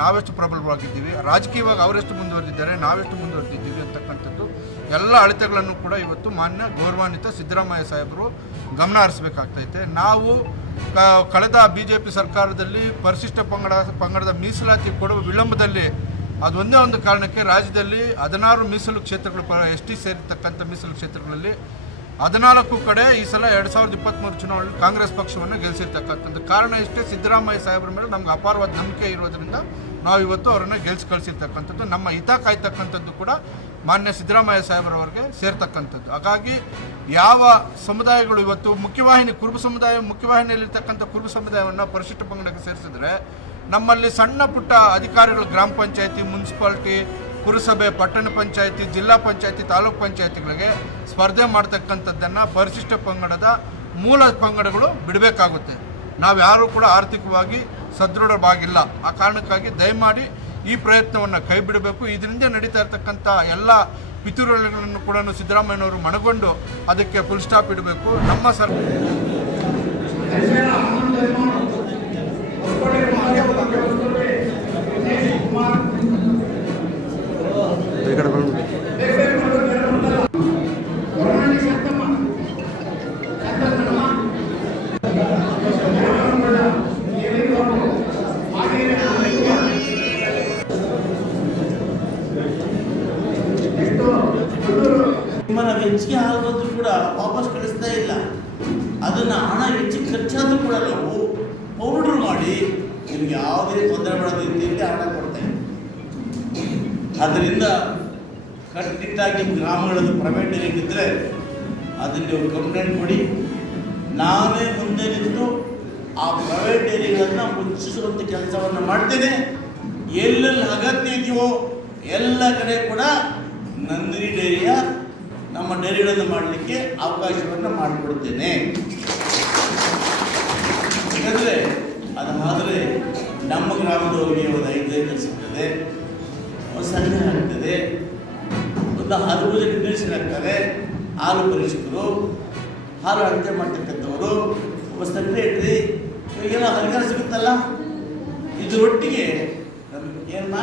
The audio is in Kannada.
ನಾವೆಷ್ಟು ಪ್ರಬಲವಾಗಿದ್ದೀವಿ, ರಾಜಕೀಯವಾಗಿ ಅವರೆಷ್ಟು ಮುಂದುವರೆದಿದ್ದಾರೆ, ನಾವೆಷ್ಟು ಮುಂದುವರೆದಿದ್ದೀವಿ ಅಂತಕ್ಕಂಥದ್ದು ಎಲ್ಲ ಅಳತೆಗಳನ್ನು ಕೂಡ ಇವತ್ತು ಮಾನ್ಯ ಗೌರವಾನ್ವಿತ ಸಿದ್ದರಾಮಯ್ಯ ಸಾಹೇಬರು ಗಮನ ಹರಿಸಬೇಕಾಗ್ತೈತೆ. ನಾವು ಕಳೆದ BJP ಸರ್ಕಾರದಲ್ಲಿ ಪರಿಶಿಷ್ಟ ಪಂಗಡದ ಮೀಸಲಾತಿ ಕೊಡುವ ವಿಳಂಬದಲ್ಲಿ ಅದೊಂದೇ ಒಂದು ಕಾರಣಕ್ಕೆ ರಾಜ್ಯದಲ್ಲಿ 16 ಮೀಸಲು ಕ್ಷೇತ್ರಗಳು ST ಸೇರಿರ್ತಕ್ಕಂಥ ಮೀಸಲು ಕ್ಷೇತ್ರಗಳಲ್ಲಿ 14 ಕಡೆ ಈ ಸಲ 2023 ಚುನಾವಣೆಯಲ್ಲಿ ಕಾಂಗ್ರೆಸ್ ಪಕ್ಷವನ್ನು ಗೆಲ್ಲಿಸಿರ್ತಕ್ಕಂಥದ್ದು ಕಾರಣ ಇಷ್ಟೇ. ಸಿದ್ದರಾಮಯ್ಯ ಸಾಹೇಬರ ಮೇಲೆ ನಮ್ಗೆ ಅಪಾರವಾದ ನಂಬಿಕೆ ಇರೋದ್ರಿಂದ ನಾವು ಇವತ್ತು ಅವರನ್ನು ಗೆಲ್ಲಿಸಿ ಕಳಿಸಿರ್ತಕ್ಕಂಥದ್ದು. ನಮ್ಮ ಹಿತ ಕಾಯ್ತಕ್ಕಂಥದ್ದು ಕೂಡ ಮಾನ್ಯ ಸಿದ್ದರಾಮಯ್ಯ ಸಾಹೇಬರವರಿಗೆ ಸೇರ್ತಕ್ಕಂಥದ್ದು. ಹಾಗಾಗಿ ಯಾವ ಸಮುದಾಯಗಳು ಇವತ್ತು ಮುಖ್ಯವಾಹಿನಿ ಕುರುಬ ಸಮುದಾಯ ಮುಖ್ಯವಾಹಿನಿಯಲ್ಲಿರ್ತಕ್ಕಂಥ ಕುರುಬ ಸಮುದಾಯವನ್ನು ಪರಿಶಿಷ್ಟ ಪಂಗಡಕ್ಕೆ ಸೇರಿಸಿದ್ರೆ ನಮ್ಮಲ್ಲಿ ಸಣ್ಣ ಪುಟ್ಟ ಅಧಿಕಾರಿಗಳು ಗ್ರಾಮ ಪಂಚಾಯತಿ, ಮುನ್ಸಿಪಾಲ್ಟಿ, ಪುರಸಭೆ, ಪಟ್ಟಣ ಪಂಚಾಯತಿ, ಜಿಲ್ಲಾ ಪಂಚಾಯತಿ, ತಾಲೂಕು ಪಂಚಾಯತಿಗಳಿಗೆ ಸ್ಪರ್ಧೆ ಮಾಡ್ತಕ್ಕಂಥದ್ದನ್ನು ಪರಿಶಿಷ್ಟ ಪಂಗಡದ ಮೂಲ ಪಂಗಡಗಳು ಬಿಡಬೇಕಾಗುತ್ತೆ. ನಾವು ಯಾರೂ ಕೂಡ ಆರ್ಥಿಕವಾಗಿ ಸದೃಢವಾಗಿಲ್ಲ. ಆ ಕಾರಣಕ್ಕಾಗಿ ದಯಮಾಡಿ ಈ ಪ್ರಯತ್ನವನ್ನು ಕೈ ಬಿಡಬೇಕು. ಇದರಿಂದ ನಡೀತಾ ಇರತಕ್ಕಂಥ ಎಲ್ಲ ಪಿತೂರಿಗಳನ್ನು ಕೂಡ ಸಿದ್ದರಾಮಯ್ಯನವರು ಮನಗೊಂಡು ಅದಕ್ಕೆ ಫುಲ್ ಸ್ಟಾಪ್ ಇಡಬೇಕು. ನಮ್ಮ ಹೆಚ್ಚಿಗೆ ಹಾಲು ಬಂದರೂ ಕೂಡ ವಾಪಸ್ ಕಳಿಸ್ತಾ ಇಲ್ಲ. ಅದನ್ನು ಹಣ ಹೆಚ್ಚಿಗೆ ಖರ್ಚಾದರೂ ಕೂಡ ನಾವು ಪೌಡ್ರ್ ಮಾಡಿ ನಿಮ್ಗೆ ಯಾವುದೇ ತೊಂದರೆ ಮಾಡೋದು ರೀತಿಯಲ್ಲಿ ಹಣ ಕೊಡ್ತೇವೆ. ಆದ್ದರಿಂದ ಕಟ್ಟಿಟ್ಟಾಗಿ ಗ್ರಾಮಗಳಲ್ಲಿ ಪ್ರೈವೇಟ್ ಏರಿಗಿದ್ದರೆ ಅದನ್ನು ನೀವು ಕಂಪ್ಲೇಂಟ್ ಕೊಡಿ. ನಾವೇ ಮುಂದೆ ನಿಂತು ಆ ಪ್ರೈವೇಟ್ ಏರಿಯಾಗಳನ್ನು ಮುಚ್ಚಿಸುವಂಥ ಕೆಲಸವನ್ನು ಮಾಡ್ತೇನೆ. ಎಲ್ಲೆಲ್ಲಿ ಅಗತ್ಯ ಇದೆಯೋ ಎಲ್ಲ ಕಡೆ ಕೂಡ ನಂದಿನಿ ಡೈರಿಯ ನಮ್ಮ ಡೈರಿಗಳನ್ನು ಮಾಡಲಿಕ್ಕೆ ಅವಕಾಶವನ್ನು ಮಾಡಿಕೊಡ್ತೇನೆ. ಯಾಕಂದರೆ ಅದಾದರೆ ನಮ್ಮ ಗ್ರಾಮದವರಿಗೆ ಒಂದು 5 ಲೀಟರ್ ಸಿಗ್ತದೆ, ಒಂದು ಸಂಜೆ ಆಗ್ತದೆ, ಒಂದು 10 ನಿರ್ದೇಶಕರಾಗ್ತಾರೆ, ಹಾಲು ಪರೀಕ್ಷಕರು, ಹಾಲು ಅಳತೆ ಮಾಡ್ತಕ್ಕಂಥವರು, ಒಬ್ಬ ಸೆಕ್ರೆಟ್ರಿ, ಇವಾಗೆಲ್ಲ ಅಧಿಕಾರ ಸಿಗುತ್ತಲ್ಲ. ಇದರೊಟ್ಟಿಗೆ ನಮ್ಗೆ ಏನಮ್ಮ